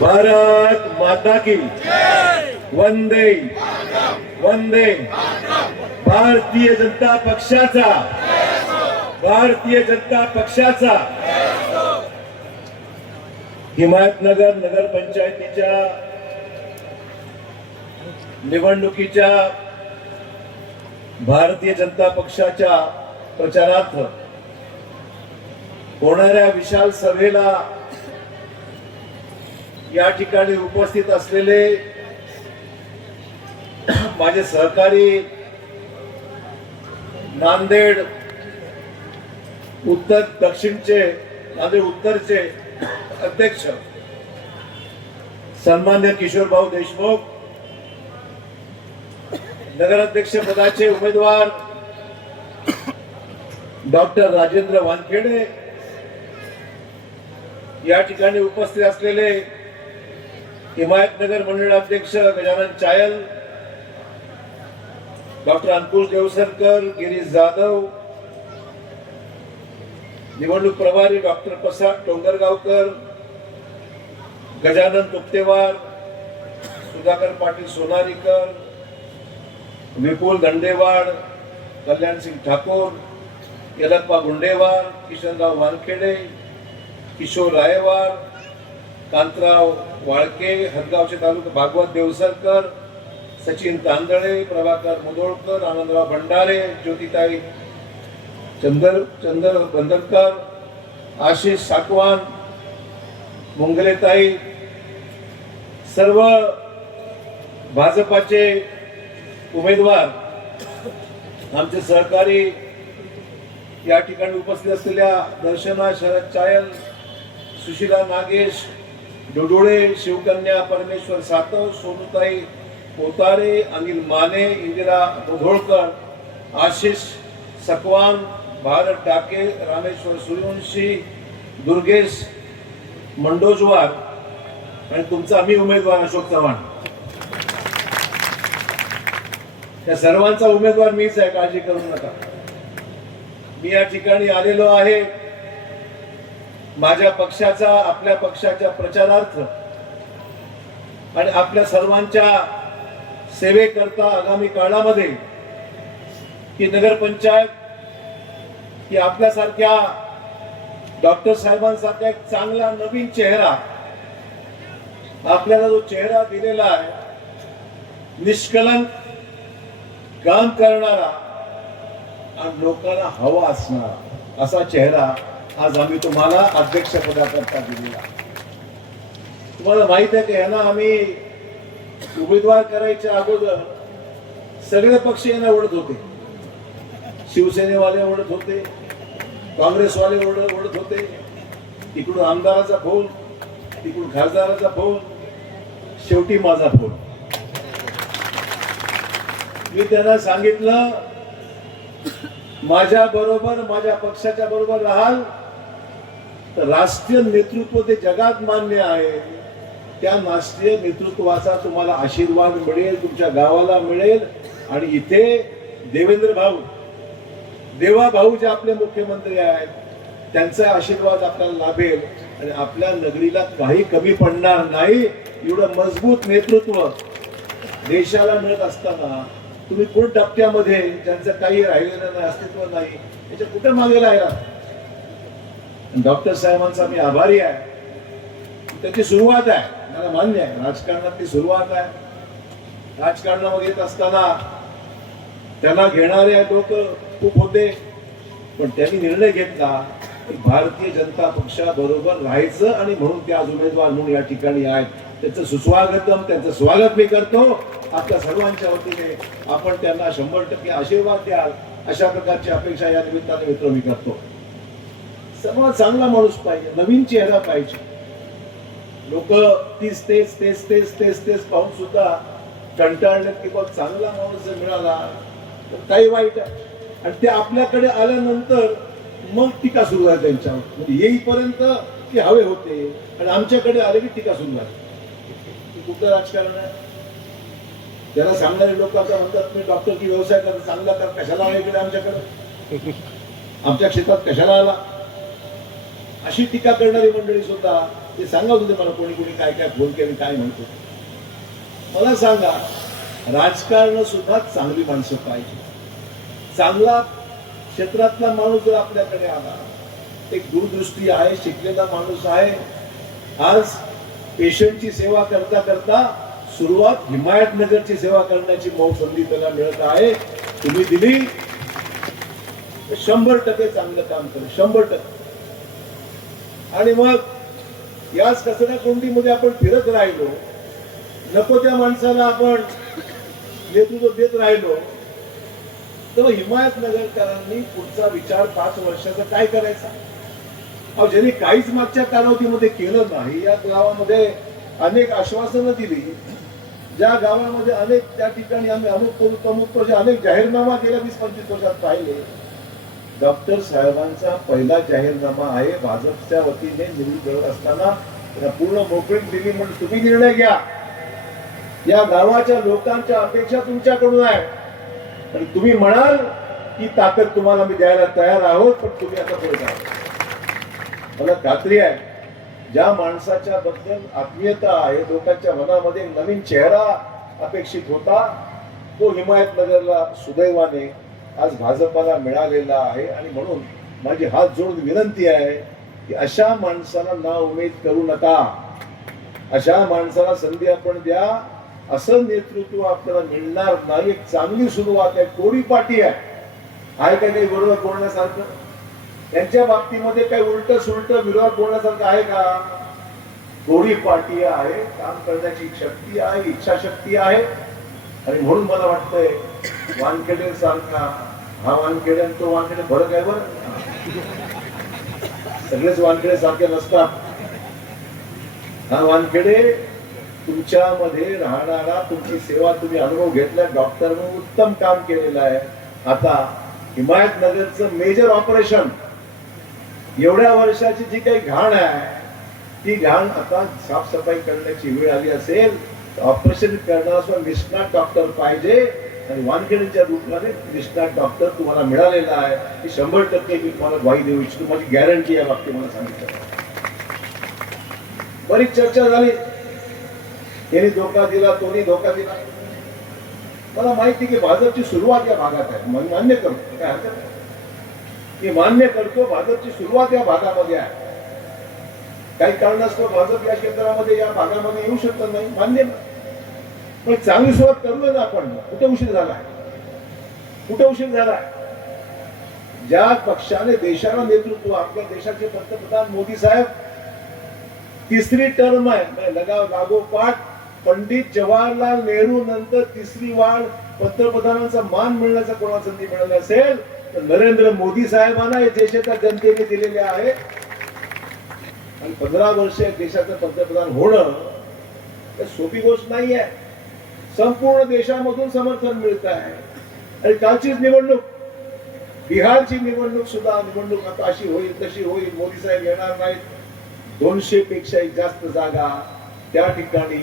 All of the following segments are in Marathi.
भारत माता की। वंदे। वंदे। भारतीय जनता पक्षाचा। भारतीय जनता पक्षाचा। हिमायतनगर नगरपंचायतीच्या निवडणुकीच्या भारतीय जनता पक्षाच्या प्रचारार्थ होणाऱ्या विशाल सभेला या ठिकाणी उपस्थित असलेले माझे सहकारी नांदेड उत्तर दक्षिणचे नांदेड उत्तरचे अध्यक्ष सन्मान्य किशोरभाऊ देशमुख नगराध्यक्ष पदाचे उमेदवार डॉक्टर राजेंद्र वानखेडे या ठिकाणी उपस्थित असलेले हिमायतनगर मंडळ अध्यक्ष गजानन चायल डॉक्टर अंकुश देवसरकर गिरीश जाधव निवडणूक प्रभारी डॉक्टर प्रसाद डोंगरगावकर गजानन तुप्तेवार सुधाकर पाटील सोनारीकर विपुल गंडेवाड कल्याणसिंग ठाकूर यलप्पा गुंडेवार किशनराव वानखेडे किशोर रायवार कांतराव वाळके हदगावचे तालुका भागवत देवसरकर सचिन तांदळे प्रभाकर मुदोळकर आनंदराव भंडारे ज्योतिताई चंदर चंदर बंदरकर आशिष साकवान मुंगलेताई सर्व भाजपाचे उमेदवार आमचे सहकारी या ठिकाणी उपस्थित असलेल्या दर्शना शरद चायल सुशिला नागेश डोडोळे शिवकन्या परमेश्वर सातव सोनुताई पोतारे अनिल माने इंदिरा मुधोळकर आशिष सकवान भारत टाके रामेश्वर सूर्यवंशी दुर्गेश मंडोजवार आणि तुमचा मी उमेदवार अशोक चव्हाण. त्या सर्वांचा उमेदवार मीच आहे काळजी करू नका. मी या ठिकाणी आलेलो आहे. माझ्या पक्षाचा आपल्या पक्षाच्या प्रचारार्थ आणि आपल्या सर्वांच्या सेवेकरता आगामी काळामध्ये की नगरपंचायत की आपल्यासारख्या डॉक्टर साहेबांसारखा एक चांगला नवीन चेहरा आपल्याला जो चेहरा दिलेला आहे निष्कलंक काम करणारा आणि लोकांना हवा असणारा असा चेहरा आज आम्ही तुम्हाला अध्यक्षपदाकरता दिलेला तुम्हाला माहीत आहे की यांना आम्ही उमेदवार करायच्या अगोदर सगळे पक्ष यांना ओढत होते. शिवसेनेवाले ओढत होते काँग्रेसवाले ओढ ओढत होते. इकडून आमदाराचा फोन तिकडून खासदाराचा फोन शेवटी माझा फोन. मी त्यांना सांगितलं माझ्या बरोबर माझ्या पक्षाच्या बरोबर राहाल तर राष्ट्रीय नेतृत्व ते जगात मान्य आहे त्या राष्ट्रीय नेतृत्वाचा तुम्हाला आशीर्वाद मिळेल तुमच्या गावाला मिळेल. आणि इथे देवेंद्र भाऊ देवा भाऊ जे आपले मुख्यमंत्री आहेत त्यांचा आशीर्वाद आपल्याला लाभेल. आणि आपल्या नगरीला काही कमी पडणार नाही एवढं मजबूत नेतृत्व देशाला मिळत असताना तुम्ही कोण टप्प्यामध्ये ज्यांचं काही राहिलेलं नाही अस्तित्व नाही त्याच्या कुठे मागे राहिला? डॉक्टर साहेबांचा मी आभारी आहे. त्याची सुरुवात आहे. मला मान्य आहे. राजकारणातली सुरुवात आहे. राजकारणामध्ये येत असताना त्यांना घेणारे लोक खूप होते. पण त्यांनी निर्णय घेतला की भारतीय जनता पक्षाबरोबर राहायचं आणि म्हणून ते आज उमेदवार म्हणून या ठिकाणी आहेत. त्याचं सुस्वागतम त्यांचं स्वागत मी करतो. आपल्या सर्वांच्या वतीने आपण त्यांना शंभर टक्के आशीर्वाद द्याल. अशा प्रकारची अपेक्षा या निमित्ताने मित्र मी करतो. सर्वात चांगला माणूस पाहिजे नवीन चेहरा पाहिजे. लोक तीच तेच तेच तेच तेच तेच पाहून सुद्धा कंटाळले की बघ चांगला माणूस जर मिळाला तर काही वाईट आहे. आणि ते आपल्याकडे आल्यानंतर मग टीका सुरू झाली त्यांच्यावर. म्हणजे येईपर्यंत ते हवे होते आणि आमच्याकडे आले की टीका सुरू झाली. कुठलं राजकारण आहे? त्याला सांगणारे लोक आता म्हणतात मी डॉक्टरची व्यवसाय करतो चांगला कर कशाला आला इकडे आमच्याकडे? आमच्या क्षेत्रात कशाला आला? अशी टीका करणारी मंडळी सुद्धा ते सांगत होते मला कोणी कोणी काय काय फोन केले काय म्हणतो. मला सांगा राजकारण सुद्धा चांगली माणसं पाहिजे. चांगला क्षेत्रातला माणूस जर आपल्याकडे आला एक दूरदृष्टी आहे शिकलेला माणूस आहे आज पेशंटची सेवा करता करता सुरुवात हिमायतनगरची सेवा करण्याची मऊ संधी त्याला मिळत आहे. तुम्ही दिली शंभर टक्के चांगलं काम करू शंभर टक्के. आणि मग याच कचरा कोंडीमध्ये आपण फिरत राहिलो नको त्या माणसाला आपण नेतृत्व देत राहिलो. तर हिमायतनगरकरांनी पुढचा विचार पाच वर्षाचा काय करायचा? अहो ज्यांनी काहीच मागच्या कालावधीमध्ये केलं नाही या गावामध्ये अनेक आश्वासनं दिली. ज्या गावामध्ये अनेक त्या ठिकाणी आम्ही अमुक करू अनेक जाहीरनामा गेल्या वीस पंचवीस वर्षात पाहिले. डॉक्टर साहेबांचा पहिला जाहीरनामा आहे. भाजपच्या वतीने निधी लढत असताना पूर्ण मोकळीक दिली म्हणून तुम्ही निर्णय घ्या. या गावाच्या लोकांच्या अपेक्षा तुमच्याकडून आहे. पण तुम्ही म्हणाल की ताकद तुम्हाला मी द्यायला तयार आहोत पण तुम्ही आता पुढे जा. मला खात्री आहे ज्या माणसाच्या बद्दल आत्मीयता आहे लोकांच्या मनामध्ये नवीन चेहरा अपेक्षित होता तो हिमायतनगरला सुदैवाने आज भाजपाला मिळालेला आहे आणि म्हणून माझी हात जोडून विनंती आहे की अशा माणसाला ना उमेद करू नका. अशा माणसाला संधी आपण द्या. असं नेतृत्व आपल्याला मिळणार नाही. एक चांगली सुरुवात आहे. कोडी पाठी आहे. आहे का काही बरोबर बोलण्यासारखं? त्यांच्या बाबतीमध्ये काही उलट सुलट विरोध बोलण्यासारखं आहे का? कोडी पाठी आहे. काम करण्याची शक्ती आहे इच्छाशक्ती आहे. आणि म्हणून मला वाटतंय वानखेडे सारखा हा वानखेडे आणि तो वानखेडे फरक आहे बरं. सगळेच वानखेडे सारखे नसतात. हा वानखेडे तुमच्यामध्ये राहणारा तुमची सेवा तुम्ही अनुभव घेतला डॉक्टर उत्तम काम केलेलं आहे. आता हिमायतनगरचं मेजर ऑपरेशन एवढ्या वर्षाची जी काही घाण आहे ती घाण आता साफसफाई करण्याची वेळ आली असेल ऑपरेशन करणार निष्णात डॉक्टर पाहिजे. आणि वानखेडेच्या रूपाने निष्णात डॉक्टर तुम्हाला मिळालेला आहे. की शंभर टक्के मी तुम्हाला ग्वाही देऊ इच्छितो. माझी गॅरंटी या बाबतीत मला सांगितलं. बरीच चर्चा झाली. यांनी धोका दिला तोनी धोका दिला. मला माहिती की भाजपची सुरुवात या भागात आहे. मी मान्य करतो. काय हरकत नाही. मी मान्य करतो भाजपची सुरुवात या भागामध्ये आहे. काही कारणास्तव भाजप या क्षेत्रामध्ये या भागामध्ये येऊ शकत नाही. मान्य नाही. पण चांगली सुरुवात करूया ना आपण. कुठे उशीर झालाय कुठे उशीर झालाय ज्या पक्षाने देशाला नेतृत्व आपल्या देशाचे पंतप्रधान मोदी साहेब तिसरी टर्म आहे. म्हणजे लगाव लागोपाठ पंडित जवाहरलाल नेहरू नंतर तिसरी वाढ पंतप्रधानांचा मान मिळण्याचा कोणाला संधी मिळाली असेल तर नरेंद्र मोदी साहेबांना या देशाच्या जनतेने दिलेले आहे. आणि पंधरा वर्ष देशाचं पंतप्रधान होणं तर सोपी गोष्ट नाही आहे संपूर्ण देशामधून समर्थन मिळत आहे. आणि कालचीच निवडणूक बिहारची निवडणूक सुद्धा निवडणूक आता अशी होईल तशी होईल. मोदी साहेब येणार नाहीत. दोनशे पेक्षा जास्त जागा त्या ठिकाणी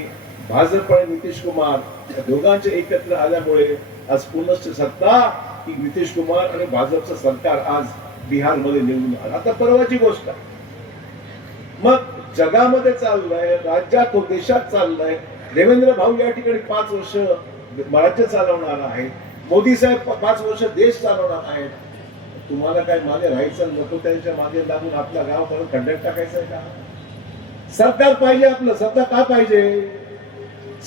भाजप आणि नितीश कुमार या दोघांचे एकत्र आल्यामुळे आज पुनश्च सत्ता की नितीश कुमार आणि भाजपचं सरकार आज बिहारमध्ये निवडून आलं. आता परवाची गोष्ट. आहे मग जगामध्ये चाललंय राज्यात देशात चाललंय देवेंद्र भाऊ या ठिकाणी पाच वर्ष राज्य चालवणार आहेत. मोदी साहेब पाच वर्ष देश चालवणार आहेत. तुम्हाला काय मागे राहायचं नको त्यांच्या मागे लागून आपला गाव परत खड्ड्यात टाकायचं आहे का? सरकार पाहिजे आपलं सत्ता का पाहिजे?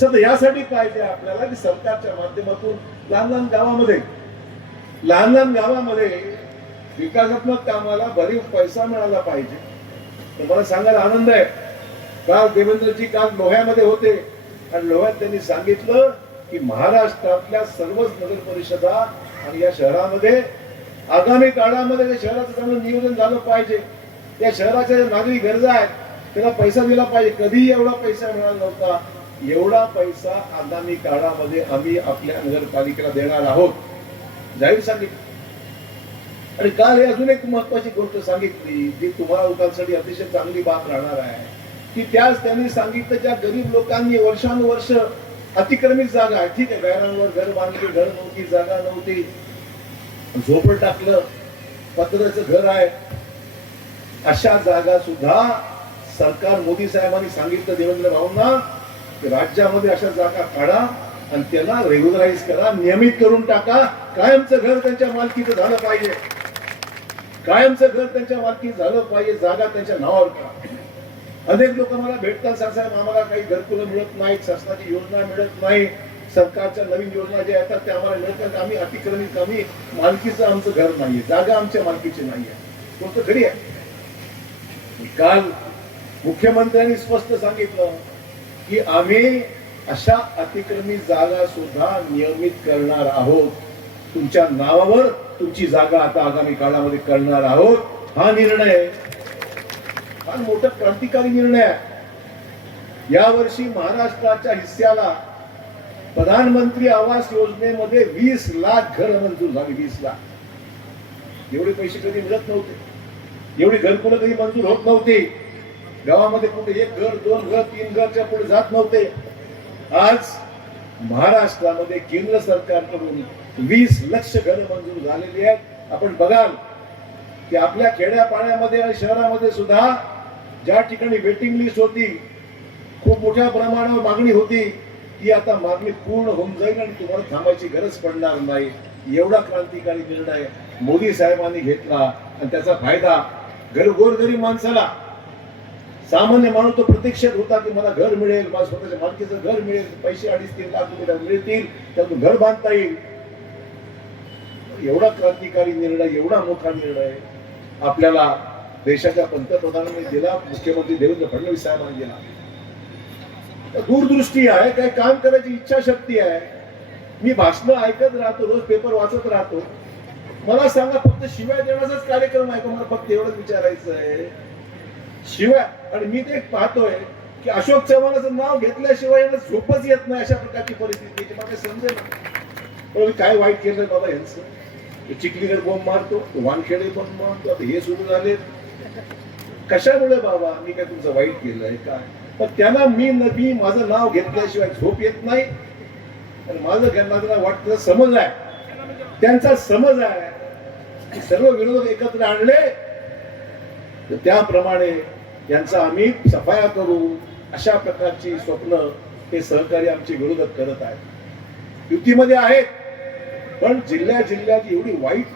सध्या यासाठी पाहिजे आपल्याला की सरकारच्या माध्यमातून लहान लहान गावामध्ये लहान लहान गावामध्ये विकासात्मक कामाला भरीव पैसा मिळाला पाहिजे. तर मला सांगायला आनंद आहे. काल देवेंद्रजी काल लोह्यामध्ये होते. आणि लोह्यात त्यांनी सांगितलं की महाराष्ट्रातल्या सर्वच नगर परिषदा आणि या शहरामध्ये आगामी काळामध्ये त्या शहराचं चांगलं नियोजन झालं पाहिजे. या शहराच्या नागरिक गरजा आहेत त्याला पैसा दिला पाहिजे. कधीही एवढा पैसा मिळाला नव्हता. एवढा पैसा आगामी काळामध्ये आम्ही आपल्या नगरपालिकेला देणार आहोत. जाहीर सांगितलं. आणि काल हे अजून एक महत्वाची गोष्ट सांगितली जी तुम्हाला लोकांसाठी अतिशय चांगली बात राहणार आहे. की त्याच त्यांनी सांगितलं ज्या गरीब लोकांनी वर्षानुवर्ष अतिक्रमित जागा आहे ठीक आहे घरांवर घर बांधले घर नव्हती जागा नव्हती झोपड टाकलं पत्राचं घर आहे अशा जागा सुद्धा सरकार मोदी साहेबांनी सांगितलं देवेंद्र भाऊंना की राज्यामध्ये अशा जागा काढा आणि त्यांना रेग्युलराईज करा नियमित करून टाका. कायमचं घर त्यांच्या मालकीचं झालं पाहिजे. कायमचं घर त्यांच्या मालकीत झालं पाहिजे जागा त्यांच्या नावावर करा अनेक लोक मला भेटतात सर साहेब आम्हाला काही घरकुलं मिळत नाहीत शासनाची योजना मिळत नाही सरकारच्या नवीन योजना ज्या येतात त्या आम्हाला मिळतात आम्ही अतिक्रमित आम्ही मालकीचं आमचं घर नाहीये जागा आमच्या मालकीची नाहीये. गोष्ट घरी आहे. काल मुख्यमंत्र्यांनी स्पष्ट सांगितलं की आम्ही अशा अतिक्रमित जागा सुद्धा नियमित करणार आहोत. तुमच्या नावावर तुमची जागा आता आगामी काळामध्ये करणार आहोत. हा निर्णय फार मोठा क्रांतिकारी निर्णय आहे. यावर्षी महाराष्ट्राच्या हिस्स्याला प्रधानमंत्री आवास योजनेमध्ये वीस लाख घर मंजूर झाली वीस लाख. एवढे पैसे कधी मिळत नव्हते. एवढी घरकुलं कधी मंजूर होत नव्हती. गावामध्ये कुठे एक घर दोन घर तीन घरच्या पुढे जात नव्हते. आज महाराष्ट्रामध्ये केंद्र सरकारकडून वीस लक्ष घर मंजूर झालेली आहेत. आपण बघाल की आपल्या खेड्या पाण्यामध्ये आणि शहरामध्ये सुद्धा ज्या ठिकाणी वेटिंग लिस्ट होती खूप मोठ्या प्रमाणावर मागणी होती ती आता मागणी पूर्ण होऊन जाईल आणि तुम्हाला थांबायची गरज पडणार नाही. एवढा क्रांतिकारी निर्णय मोदी साहेबांनी घेतला आणि त्याचा फायदा घर गोरगरीब माणसाला सामान्य माणूस तो प्रतीक्षेत होता की मला घर मिळेल मला स्वतःच्या मालकीचं घर मिळेल पैसे अडीच तीन लाख रुपये मिळतील त्यातून घर बांधता येईल. एवढा क्रांतिकारी निर्णय एवढा मोठा निर्णय आपल्याला देशाच्या पंतप्रधानांनी दिला मुख्यमंत्री देवेंद्र फडणवीस साहेबांनी दिला. दूरदृष्टी आहे काय काम करायची इच्छाशक्ती आहे. मी भाषण ऐकत राहतो रोज पेपर वाचत राहतो. मला सांगा फक्त शिवाय देण्याचाच कार्यक्रम आहे का? मला फक्त एवढंच विचारायचं आहे. शिवाय आणि मी ते पाहतोय की अशोक चव्हाणाचं नाव घेतल्याशिवाय यांना झोपच येत नाही अशा प्रकारची परिस्थिती. मला समजेल काय वाईट केलं बाबा यांचं? हे चिखलीगड बॉम्ब मारतो वानखेडे बॉम्ब मारतो आता हे सुरू झाले कशामुळे बाबा मी काय तुमचं वाईट केलंय काय? पण त्यांना मी मी माझं नाव घेतल्याशिवाय झोप येत नाही. आणि माझं त्यांना वाटतं समज आहे. त्यांचा समज आहे. सर्व विरोधक एकत्र आणले. तर त्याप्रमाणे यांचा आम्ही सफाया करू. अशा प्रकारची स्वप्न हे सहकारी आमचे विरोधक करत आहेत. युतीमध्ये आहेत. पण जिल्ह्या जिल्ह्यात एवढी वाईट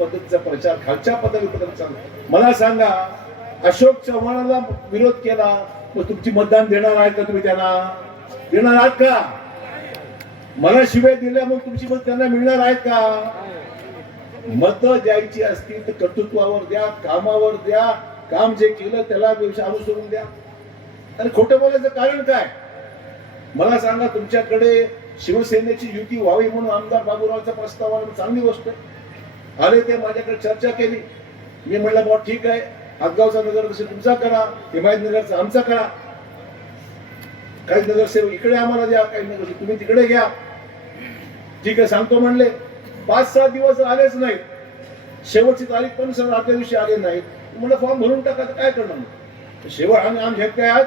पद्धतीचा प्रचार खालच्या पद्धतीचा मला सांगा अशोक चव्हाणाला विरोध केला मग तुमची मतदान देणार आहेत का तुम्ही त्यांना? देणार आहात का? मला शिवाय दिल्या मग तुमची मत त्यांना मिळणार आहेत का? मत द्यायची असतील तर कर्तृत्वावर द्या कामावर द्या काम जे केलं त्याला अनुसरून द्या. आणि खोटं बोलायचं कारण काय? मला सांगा तुमच्याकडे शिवसेनेची युती व्हावी म्हणून आमदार बाबूरावचा प्रस्ताव आला चांगली गोष्ट आहे. आले ते माझ्याकडे चर्चा केली. मी म्हणलं बुवा ठीक आहे. हातगावचा नगरसेवक तुमचा करा. हिमायतनगरचा आमचा करा. काही नगरसेवक इकडे आम्हाला द्या काही नगरसेवक तुम्ही तिकडे घ्या. ठीक आहे सांगतो म्हणले. पाच सहा दिवस आलेच नाहीत. शेवटची तारीख पण सर आपल्या दिवशी आले नाहीत. म्हणलं फॉर्म भरून टाका तर काय करणार? शेवट आम्ही आम हे आहात.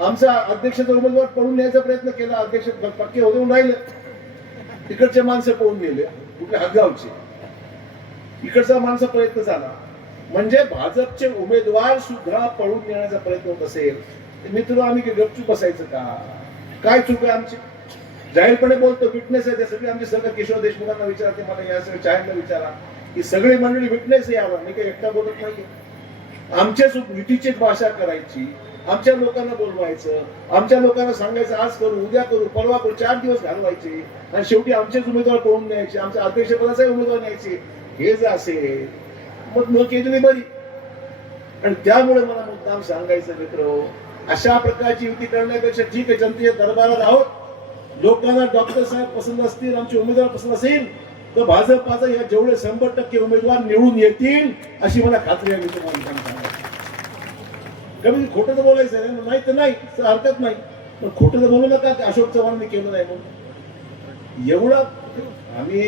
आमचा अध्यक्षाचा उमेदवार पळून न्यायचा प्रयत्न केला अध्यक्ष पक्के होऊन राहिले. तिकडचे माणसं पळून गेले कुठे हदगावचे इकडचा माणसा प्रयत्न झाला. म्हणजे भाजपचे उमेदवार सुद्धा पळून नेण्याचा प्रयत्न होत असेल मित्र आम्ही गपचूप बसायचं का? काय चूक आहे आमची? जाहीरपणे बोलतो विटनेस आहे ते सगळे आमचे सगळं किशोर देशमुखांना विचारा ते मला या सगळे चायला विचारा की सगळी मंडळी विटनेस आहे यावर. मी काही एकटा बोलत नाही आमच्या युतीची भाषा करायची आमच्या लोकांना बोलवायचं आमच्या लोकांना सांगायचं आज करू उद्या करू परवा करू चार दिवस घालवायचे. आणि शेवटी आमचेच उमेदवार कोण न्यायचे? आमच्या अध्यक्षपदाचे उमेदवार न्यायचे. हे जर असेल मग न केलेली बरी. आणि त्यामुळे मला मुद्दाम सांगायचं मित्र अशा प्रकारची युती करण्यापेक्षा ठीक आहे जनतेच्या दरबारात आहोत. लोकांना डॉक्टर साहेब पसंत असतील आमचे उमेदवार पसंत असेल तर भाजपाचा या जेवढे शंभर टक्के उमेदवार निवडून येतील अशी मला खात्री आहे मी तुम्हाला सांगतो कमी खोटं तर बोलायचं आहे नाही तर नाही हरकत नाही. पण खोटं तर बोलू नका अशोक चव्हाणांनी केलं नाही म्हणून. एवढं आम्ही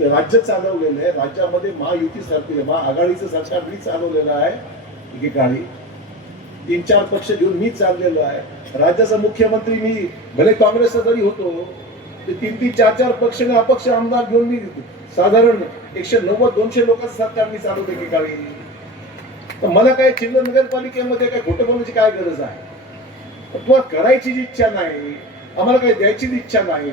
राज्य चालवलेलं आहे. राज्यामध्ये महायुती सरकार महाआघाडीचं सरकार मी चालवलेलं आहे. एकेकाळी तीन चार पक्ष घेऊन मी चाललेलो आहे. राज्याचा मुख्यमंत्री मी भले काँग्रेसचा जरी होतो ते तीन तीन चार चार पक्ष आणि अपक्ष आमदार घेऊन मी साधारण एकशे नव्वद दोनशे लोकांचं सरकार मी चालवतो एकेकाळी तर मला काय चिल्लर नगरपालिकेमध्ये काय खोटं बोलण्याची काय गरज आहे? तुम्हाला करायची जी इच्छा नाही आम्हाला काही द्यायची इच्छा नाही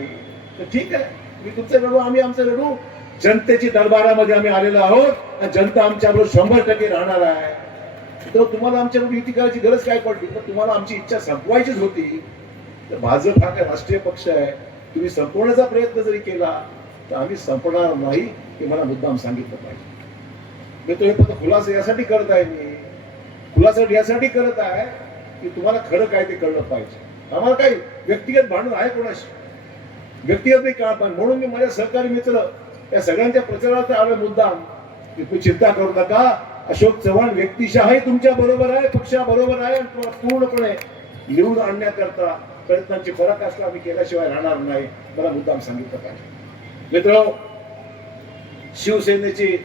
तर ठीक आहे. मी तुमचं लढू आम्ही आमचं लढू जनतेची दरबारामध्ये आम्ही आलेलो आहोत आणि जनता आमच्याबरोबर शंभर टक्के राहणार आहे. तर तुम्हाला आमच्याबरोबर युती करायची गरज काय पडली? तर तुम्हाला आमची इच्छा संपवायचीच होती. तर भाजप हा काय राष्ट्रीय पक्ष आहे. तुम्ही संपवण्याचा प्रयत्न जरी केला तर आम्ही संपणार नाही हे मला मुद्दाम सांगितलं पाहिजे. मी तो हे फक्त खुलासा यासाठी करत आहे मी. खुलासा यासाठी करत आहे की तुम्हाला खरं काय ते कळलं पाहिजे. आम्हाला काही व्यक्तिगत भांडण आहे कोणाशी? व्यक्तिगत नाही काळ पण म्हणून मी माझ्या सहकारी मित्र या सगळ्यांच्या प्रचारात आलो मुद्दाम की तुम्ही चिंता करू नका. अशोक चव्हाण व्यक्तिशः तुमच्या बरोबर आहे पक्षाबरोबर आहे आणि तुम्हाला पूर्णपणे निवडून आणण्याकरता प्रयत्नांची असला आम्ही केल्याशिवाय राहणार नाही. मला मुद्दाम सांगितलं पाहिजे. मित्र शिवसेनेची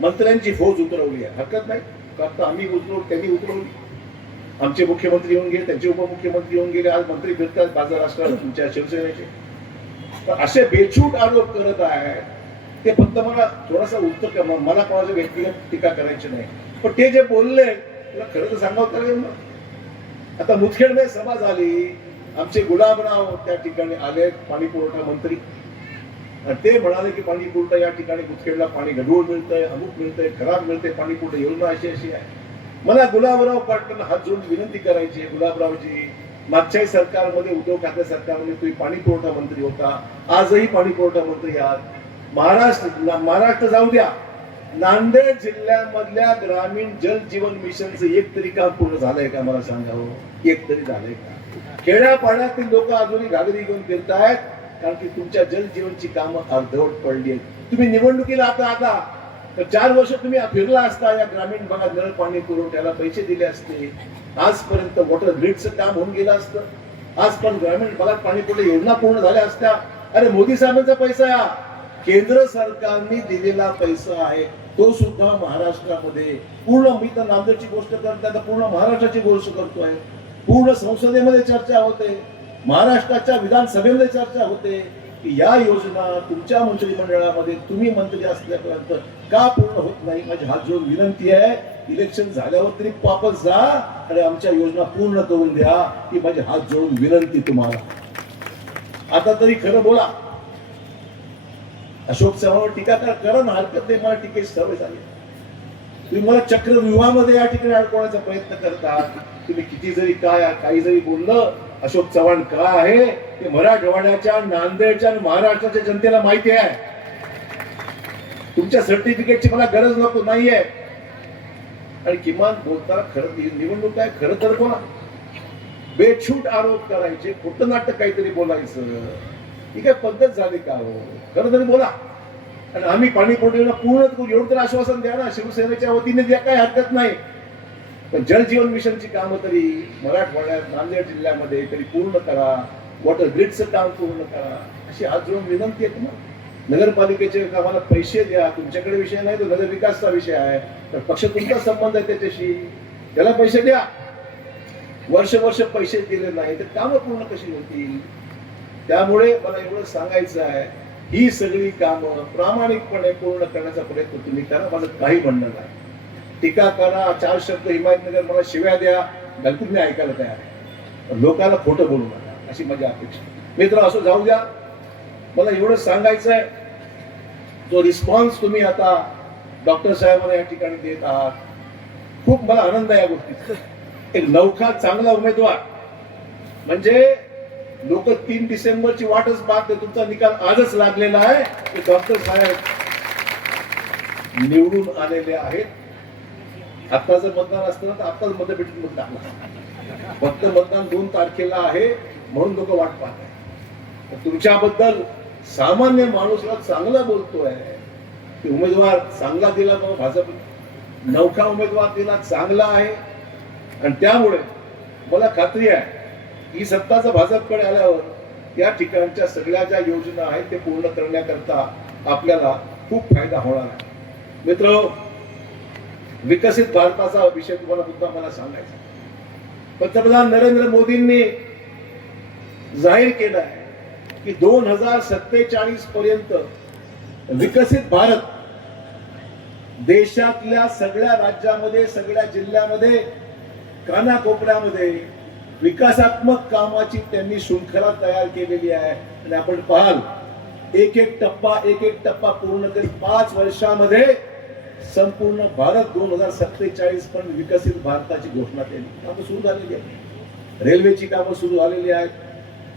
मंत्र्यांची फौज उतरवली आहे. हरकत नाही. कारण आम्ही उतरवली त्यांनी उतरवली आमचे मुख्यमंत्री येऊन गेले त्यांचे उपमुख्यमंत्री येऊन गेले आज मंत्री फिरतात बाजार असणार तुमच्या शिवसेनेचे. तर असे बेछूट आरोप करत आहे ते फक्त मला थोडासा उत्तर मला कोणाच्या व्यक्तिगत टीका करायची नाही. पण ते जे बोलले तुला खरं तर सांगावं लागेल ना. आता मुदखेडमध्ये सभा झाली. आमचे गुलाबराव त्या ठिकाणी आले पाणी पुरवठा मंत्री. ते म्हणाले की पाणी या ठिकाणी मुदखेडला पाणी गढूळ मिळतंय अमुक मिळतंय खराब मिळतंय पाणी पुरतं योजना अशी अशी आहे मला गुलाबराव पाटण हात जोडून विनंती करायची आहे गुलाबरावजी मागच्याही सरकारमध्ये उद्धव ठाकरे सरकारमध्ये तुम्ही पाणी पुरवठा मंत्री होता आजही पाणी पुरवठा मंत्री आहात महाराष्ट्र महाराष्ट्र जाऊ द्या नांदेड जिल्ह्यामधल्या ग्रामीण जल जीवन मिशनचं एक तरी काम पूर्ण झालंय का मला सांगावं एक तरी झालंय का खेड्यापाड्यातील लोक अजूनही घागरी घेऊन फिरतायत कारण की तुमच्या जलजीवनची कामं अर्धवट पडली आहेत. तुम्ही निवडणुकीला आता आता तर चार वर्ष तुम्ही फिरला असता या ग्रामीण भागात नळ पाणी पुरवठ्याला पैसे दिले असते. आजपर्यंत वॉटर ग्रीडचं काम होऊन गेलं असतं. आज पण ग्रामीण भागात पाणी पुरवठा योजना पूर्ण झाल्या असत्या. अरे मोदी साहेबांचा पैसा या. केंद्र सरकारने दिलेला पैसा आहे. तो सुद्धा महाराष्ट्रामध्ये. पूर्ण मी तर नांदेडची गोष्ट करते आता पूर्ण महाराष्ट्राची गोष्ट करतोय. पूर्ण संसदेमध्ये चर्चा होते. महाराष्ट्राच्या विधानसभेमध्ये चर्चा होते की या योजना तुमच्या मंत्रिमंडळामध्ये तुम्ही मंत्री असल्यापर्यंत का पूर्ण होत नाही? म्हणजे माझी हात जोडून विनंती आहे इलेक्शन झाल्यावर तरी वापस जा आणि आमच्या योजना पूर्ण करून द्या. ही माझी म्हणजे हात जोडून विनंती तुम्हाला. आता तरी खरं बोला. अशोक चव्हाण टीका करा करा ना हरकत नाही मला टीकेची सवय झाली. तुम्ही मला चक्रव्यूहामध्ये या ठिकाणी अडकवण्याचा प्रयत्न करता. तुम्ही किती जरी काय काही जरी बोललं अशोक चव्हाण का आहे? ते मराठवाड्याच्या नांदेडच्या आणि महाराष्ट्राच्या जनतेला माहिती आहे. तुमच्या सर्टिफिकेटची मला गरज नको नाहीये. आणि किमान बोलताना खरं निवडणूक आहे खरं तर बोला बेछूट आरोप करायचे खोटं नाटक काहीतरी बोलायचं. ही काय पद्धत झाली का हो? खरं तरी बोला. आणि आम्ही पाणी पुरवठ्याला पूर्ण एवढं तर आश्वासन द्या ना शिवसेनेच्या वतीने द्या काही हरकत नाही. तर जलजीवन मिशनची कामं तरी मराठवाड्यात नांदेड जिल्ह्यामध्ये तरी पूर्ण करा. वॉटर ग्रीडचं काम पूर्ण करा. अशी आज जोडून विनंती आहे तुम्हाला. नगरपालिकेचे कामाला पैसे द्या. तुमच्याकडे विषय नाही तो नगर विकासचा विषय आहे. तर पक्ष तुमचा संबंध आहे त्याच्याशी. त्याला पैसे द्या. वर्ष वर्ष पैसे दिले नाही तर कामं पूर्ण कशी होतील? त्यामुळे मला एवढं सांगायचं आहे. ही सगळी कामं प्रामाणिकपणे पूर्ण करण्याचा प्रयत्न तुम्ही करा. माझं काही म्हणणं नाही. टीका करा चार शब्द हिमायतनगर मला शिव्या द्या. बिलकुल मी ऐकायला तयार आहे. लोकांना खोटं बोलू नका अशी माझी अपेक्षा मित्र असं जाऊ द्या. मला एवढं सांगायचं आहे जो रिस्पॉन्स तुम्ही आता डॉक्टर साहेबांना या ठिकाणी देत आहात खूप मला आनंद आहे या गोष्टीचा. एक नवखा चांगला उमेदवार. म्हणजे लोक तीन डिसेंबरची वाटच पाहते तुमचा निकाल आजच लागलेला आहे. की डॉक्टर साहेब निवडून आलेले आहेत. आत्ता जर मतदान असतं ना तर आत्ताच मतपेटीत मतदान. फक्त मतदान दोन तारखेला आहे म्हणून लोक वाट पाहत आहे तुमच्याबद्दल सामान्य माणूसला चांगला बोलतोय. की उमेदवार चांगला दिला मग भाजप नौका उमेदवार दिला चांगला आहे. आणि त्यामुळे मला खात्री आहे ही सत्ताचं भाजपकडे आल्यावर या ठिकाणच्या सगळ्या ज्या योजना आहेत ते पूर्ण करण्याकरता आपल्याला खूप फायदा होणार आहे. मित्र विकसित भारताचा विषय तुम्हाला मुद्दा मला सांगायचा पंतप्रधान नरेंद्र मोदींनी जाहीर केलं आहे की दोन हजार सत्तेचाळीस पर्यंत विकसित भारत देशातल्या सगळ्या राज्यामध्ये सगळ्या जिल्ह्यामध्ये कानाकोपऱ्यामध्ये विकासात्मक कामाची त्यांनी शृंखला तयार केलेली आहे. आणि आपण पाहाल एक एक टप्पा एक एक टप्पा पूर्ण करीत पाच वर्षामध्ये संपूर्ण भारत दोन हजार सत्तेचाळीस पण विकसित भारताची घोषणा केली. कामं सुरू झालेली आहे रेल्वेची कामं सुरू झालेली आहेत.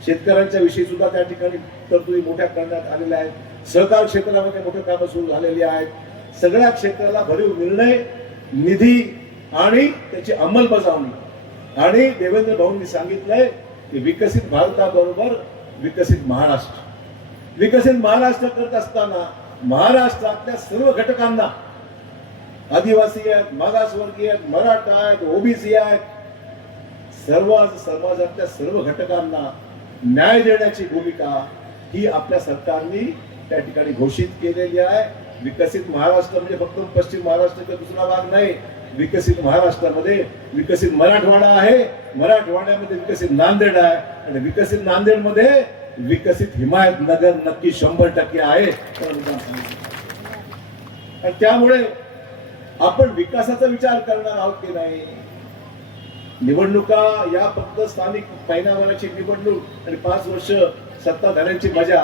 शेतकऱ्यांच्या विषयी सुद्धा त्या ठिकाणी तरतुदी मोठ्या करण्यात आलेल्या आहेत. सहकार क्षेत्रामध्ये मोठे कामं सुरू झालेली आहेत. सगळ्या क्षेत्राला भरीव निर्णय निधी आणि त्याची अंमलबजावणी. आणि देवेंद्र भाऊंनी सांगितलंय की विकसित भारताबरोबर विकसित महाराष्ट्र. विकसित महाराष्ट्र करत असताना महाराष्ट्रातल्या सर्व घटकांना आदिवासी आहेत मागासवर्गीय आहेत मराठा आहेत ओबीसी आहेत. सर्व समाजातल्या सर्व घटकांना न्याय देण्याची भूमिका ही आपल्या सरकारने त्या ठिकाणी घोषित केलेली आहे. विकसित महाराष्ट्र म्हणजे फक्त पश्चिम महाराष्ट्राचा दुसरा भाग नाही विकसित महाराष्ट्रामध्ये विकसित मराठवाडा आहे. मराठवाड्यामध्ये विकसित नांदेड आहे. आणि विकसित नांदेडमध्ये विकसित हिमायतनगर नक्की शंभर टक्के आहे. आणि त्यामुळे आपण विकासाचा विचार करणार आहोत की नाही? निवडणुका या फक्त स्थानिक महिनाभराची निवडणूक आणि पाच वर्ष सत्ताधाऱ्यांची मजा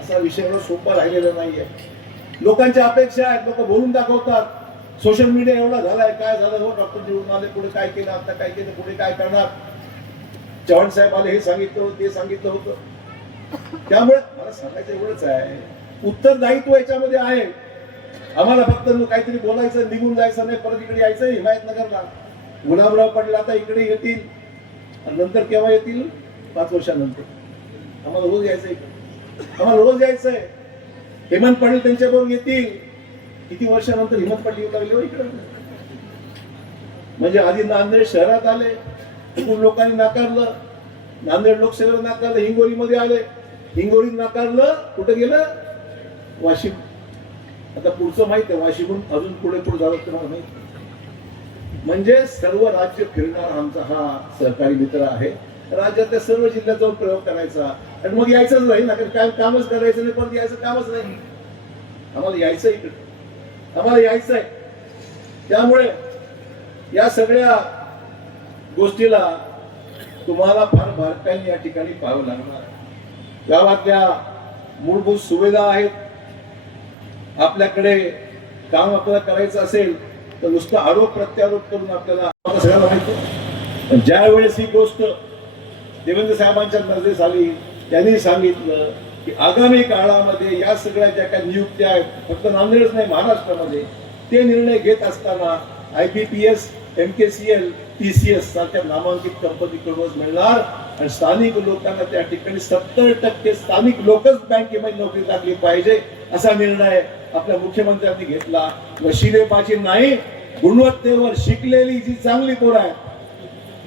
असा विषय सोपा राहिलेला नाहीये. लोकांच्या अपेक्षा आहेत लोक बोलून दाखवतात. सोशल मीडिया एवढा झालाय काय झालं हो डॉक्टर निवडून आले पुढे काय केलं आता काय केलं पुढे काय करणार? चव्हाण साहेब आले हे सांगितलं होतं ते सांगितलं होतं. त्यामुळे मला सांगायचं एवढंच आहे उत्तरदायित्व याच्यामध्ये आहे. आम्हाला फक्त काहीतरी बोलायचं निघून जायचं नाही परत इकडे यायचं हिमायतनगरला गुलाबराव पाटील आता इकडे येतील. आणि नंतर केव्हा येतील? पाच वर्षानंतर. आम्हाला रोज यायचं इकडे आम्हाला रोज यायचंय हेमंत पाटील त्यांच्याबरोबर येतील. किती वर्षानंतर हिमंत पाटील येऊ लागले हो इकडे? म्हणजे आधी नांदेड शहरात आले. तिकडून लोकांनी नाकारलं. नांदेड लोकसभेला नाकारलं. हिंगोलीमध्ये आले. हिंगोलीत नाकारलं. कुठे गेलं? वाशिम. आता पुढचं माहीत आहे वाशिमहून अजून पुढे पुढे झालं तुम्हाला माहिती म्हणजे सर्व राज्य फिरणार आमचा हा सहकारी मित्र आहे. राज्यातल्या सर्व जिल्ह्यात जाऊन प्रयोग करायचा. आणि मग यायचंच नाही ना कारण काय कामच करायचं नाही परत यायचं कामच नाही. आम्हाला यायचं इकडे. आम्हाला यायचं आहे त्यामुळे या सगळ्या गोष्टीला तुम्हाला फार बारकाईने या ठिकाणी पाहावं लागणार. गावातल्या मूलभूत सुविधा आहेत. आपल्याकडे काम आपल्याला करायचं असेल तर नुसतं आरोप प्रत्यारोप करून आपल्याला आपल्याला सगळ्यांना माहिती पण ही गोष्ट देवेंद्र साहेबांच्या नजरेस आली त्यांनी सांगितलं की आगामी काळामध्ये या सगळ्या ज्या काही नियुक्त्या आहेत फक्त नांदेडच नाही महाराष्ट्रामध्ये ते निर्णय घेत असताना I B P S M K C L T C S सारख्या नामांकित कंपनीकडूनच मिळणार आणि स्थानिक लोकांना त्या ठिकाणी सत्तर टक्के स्थानिक लोकच बँकेमध्ये नोकरी लागली पाहिजे असा निर्णय आपल्या मुख्यमंत्र्यांनी घेतला. व शिलेबाजी नाही गुणवत्तेवर शिकलेली जी चांगली पोर आहे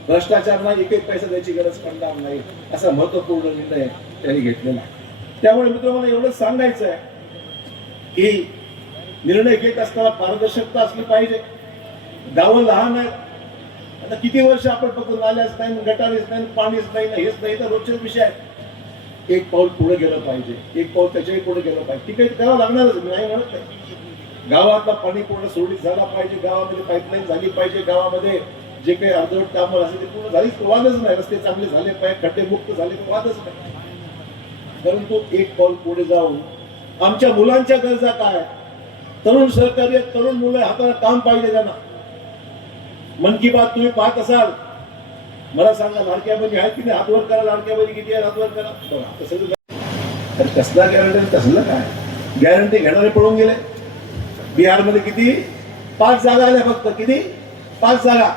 भ्रष्टाचारला एक एक पैसा द्यायची गरज पडणार नाही असा महत्त्वपूर्ण निर्णय त्यांनी घेतलेला आहे. त्यामुळे मित्र मला एवढंच सांगायचं आहे की निर्णय घेत असताना पारदर्शकता असली पाहिजे. गावं लहान आहेत. आता किती वर्ष आपण फक्त नाल्याच नाही गटारीच नाही पाणीच नाही हेच नाही तर रोजचे विषय आहेत. एक पाऊल पुढे गेलं पाहिजे एक पाऊल त्याच्याही पुढे गेलं पाहिजे. ठीक आहे त्याला लागणारच मी नाही म्हणत नाही. गावातला पाणी पूर्ण सुरळीत झाला पाहिजे गावामध्ये पाईपलाईन झाली पाहिजे गावामध्ये जे काही अर्धवट कामं असेल ते पूर्ण झाली. वादच नाही रस्ते चांगले झाले पाहिजे खड्डे मुक्त झाले तर वादच नाही. परंतु एक पाऊल पुढे जाऊन आमच्या मुलांच्या गरजा काय? तरुण सहकार्य तरुण मुलं हाताला काम पाहिजे त्यांना. मन की बात तुम्ही पाहत असाल मला सांगा लाडक्या बहिणी आहेत की नाही? हातवर करा लाडक्या बहिणी किती आहे हातवर करा. बघा, तसं तर कसला गॅरंटी कसलं काय? गॅरंटी घेणारे पळून गेले. बिहारमध्ये किती? पाच जागा आल्या फक्त. किती? पाच जागा.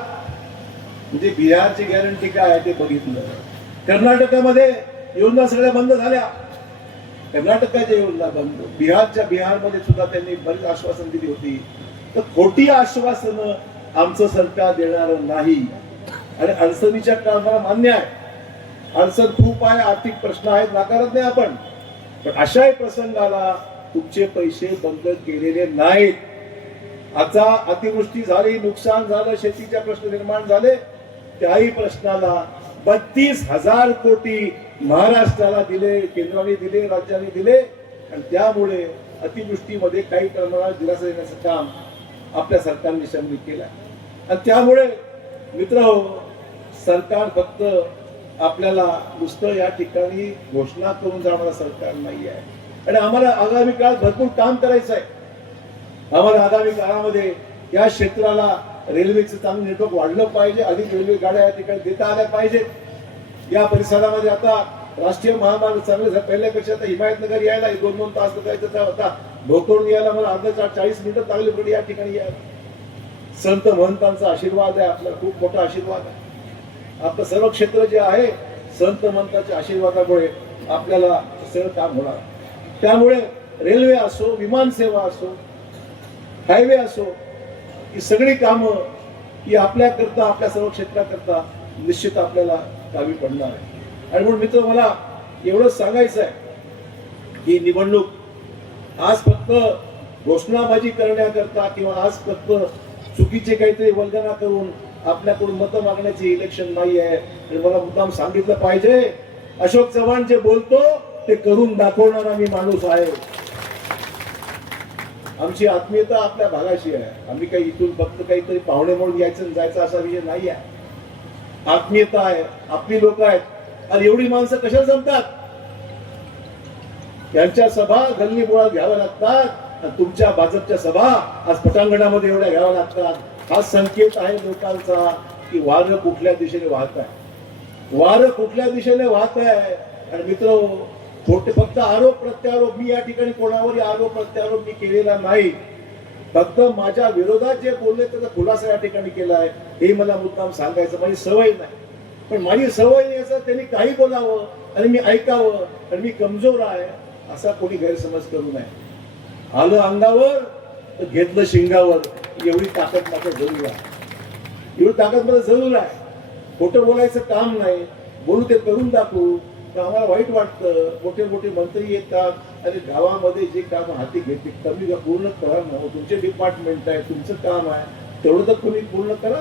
म्हणजे बिहारची गॅरंटी काय आहे ते बघितलं. कर्नाटकामध्ये योजना सगळ्या बंद झाल्या. कर्नाटकाच्या योजना बंद. बिहारच्या बिहारमध्ये सुद्धा त्यांनी बरीच आश्वासन दिली होती. तर खोटी आश्वासनं आमचं सरकार देणार नाही. आणि अडचणीच्या काळाला मान्य आहे. अडचण खूप आहे आर्थिक प्रश्न आहेत नाकारत नाही आपण. पण अशाही प्रसंगाला तुमचे पैसे बंद केलेले नाहीत. आता अतिवृष्टी झाली नुकसान झालं शेतीचे प्रश्न निर्माण झाले त्याही प्रश्नाला बत्तीस हजार कोटी महाराष्ट्राला दिले केंद्राने दिले राज्याने दिले. आणि त्यामुळे अतिवृष्टीमध्ये काही प्रमाणात दिलासा देण्याचं काम आपल्या सरकारने शमली केलं आणि त्यामुळे मित्र सरकार फक्त आपल्याला नुसतं या ठिकाणी घोषणा करून जाणारं सरकार नाही आहे. आणि आम्हाला आगामी काळात भरपूर काम करायचं आहे. आम्हाला आगामी काळामध्ये या क्षेत्राला रेल्वेचं चांगलं नेटवर्क वाढलं पाहिजे अधिक रेल्वे गाड्या या ठिकाणी देता आल्या पाहिजेत. या परिसरामध्ये आता राष्ट्रीय महामार्ग चांगले पहिल्यापेक्षा आता हिमायतनगर यायला दोन दोन तास जायचं आता भोकरून यायला मला अर्धा चार चाळीस मिनिटं चांगली पडली या ठिकाणी यायला. संत महंतांचा आशीर्वाद आहे आपला खूप मोठा आशीर्वाद आहे. आपलं सर्व क्षेत्र जे आहे संत महंताच्या आशीर्वादामुळे आपल्याला सर्व काम होणार. त्यामुळे रेल्वे असो विमान सेवा असो हायवे असो ही सगळी कामं ही आपल्याकरता आपल्या सर्व क्षेत्राकरता निश्चित आपल्याला कामी पडणार आहे. आणि म्हणून मित्र मला एवढंच सांगायचं आहे की निवडणूक आज फक्त घोषणाबाजी करण्याकरता किंवा आज फक्त चुकीचे काहीतरी वल्गना करून आपल्याकडून मतं मागण्याचे इलेक्शन नाही आहे आणि मला मुद्दाम सांगितलं पाहिजे. अशोक चव्हाण जे बोलतो ते करून दाखवणारा मी माणूस आहे. आमची आत्मीयता आपल्या भागाशी आहे. आम्ही काही इथून फक्त काहीतरी पाहुणे म्हणून यायचं जायचं असा विषय नाही आहे. आत्मीयता आहे. आपली लोक आहेत. आणि एवढी माणसं कशा जमतात? यांच्या सभा गल्ली मुळात घ्याव्या लागतात. आणि तुमच्या भाजपच्या सभा आज पटांगणामध्ये एवढ्या घ्याव्या लागतात. हा संकेत आहे लोकांचा की वारं कुठल्या दिशेने वाहत आहे. वारं कुठल्या दिशेने वाहत आहे? आणि मित्र खोटे फक्त आरोप प्रत्यारोप मी या ठिकाणी कोणावरही आरोप प्रत्यारोप मी केलेला नाही. फक्त माझ्या विरोधात जे बोलले त्याचा खुलासा या ठिकाणी केला आहे. हे मला मुद्दाम सांगायचं माझी सवय नाही. पण माझी सवय नाही असं त्यांनी काही बोलावं आणि मी ऐकावं आणि मी कमजोर आहे असा कोणी गैरसमज करू नये. आलं अंगावर तर घेतलं शिंगावर एवढी ताकद मात्र जरूर आहे एवढी ताकद मला जरूर आहे. खोटं बोलायचं काम नाही. बोलू ते करून दाखवू तर आम्हाला वाईट वाटतं. मोठे मोठे मंत्री येतात आणि गावामध्ये जे काम हाती घेते कमी पूर्ण करा ना. तुमचे डिपार्टमेंट आहे तुमचं काम आहे. तेवढं तर कुणी पूर्ण करा.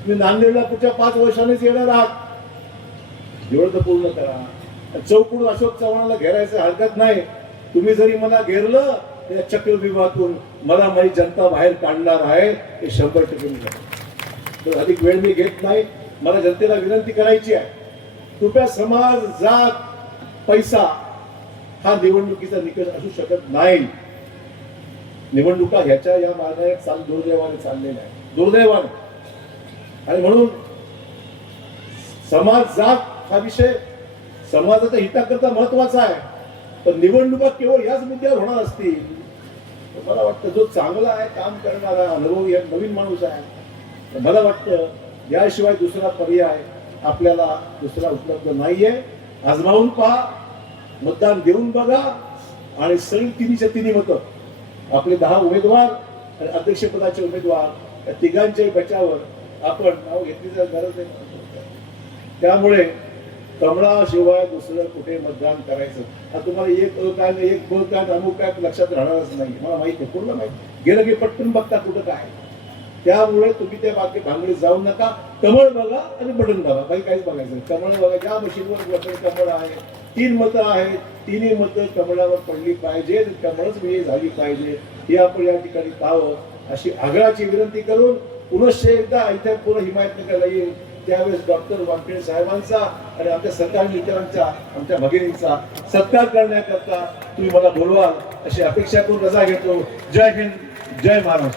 तुम्ही नांदेडला पुढच्या पाच वर्षांनीच येणार आहात. एवढं तर पूर्ण करा. चौकडून अशोक चव्हाणाला घेरायचं हरकत नाही. तुम्ही जरी मला घेरलं या चक्रव्यूहातून मला माझी जनता बाहेर काढणार आहे हे शंभर टक्के मी तर अधिक वेळ मी घेत नाही. मला जनतेला विनंती करायची आहे. कृपया समाज जात पैसा हा निवडणुकीचा निकष असू शकत नाही. निवडणुका ह्याच्या या मार्गाने चाल दुर्दैवाने चाललेल्या आहे दुर्दैवाने. आणि म्हणून समाज जात हा विषय समाजाच्या हिताकरता महत्त्वाचा आहे. पण निवडणुका केवळ याच मुद्द्यावर होणार असतील. तर मला वाटतं जो चांगला आहे काम करणारा अनुभवी आहे, नवीन माणूस आहे तर मला वाटतं याशिवाय दुसरा पर्याय आपल्याला दुसरा उपलब्ध नाहीये. आजमावून पहा मतदान देऊन बघा आणि सैन तिन्हीच्या तिन्ही मतं. आपले दहा उमेदवार आणि अध्यक्षपदाचे उमेदवार या तिघांच्या बचावर आपण नाव घेतली गरज नाही त्यामुळे कमळाशिवाय दुसरं कुठे मतदान करायचं? आता तुम्हाला एक अ काय नाही, एक ब काय अमुक काय लक्षात राहणारच नाही. मला माहिती आहे पूर्ण माहिती गेलं की पटकन बघता कुठं काय त्यामुळे तुम्ही त्या बाकी भांगडीत जाऊ नका. कमळ बघा आणि बटन बघा. काही काहीच बघायचं कमळ बघा. ज्या मशीनवर कमळ आहे तीन मतं आहेत. तिन्ही मतं कमळावर पडली पाहिजे कमळच विजयी झाली पाहिजे. हे आपण या ठिकाणी पाहावं. अशी आग्रहाची विनंती करून पुनश्च एकदा इथे पूर्ण हिमायतनगरला येईल. त्यावेळेस डॉक्टर वानखेडे साहेबांचा आणि आमच्या सरकारी मित्रांचा आमच्या भगिनींचा सत्कार करण्याकरता तुम्ही मला बोलवाल अशी अपेक्षा करून रजा घेतो. जय हिंद जय महाराष्ट्र.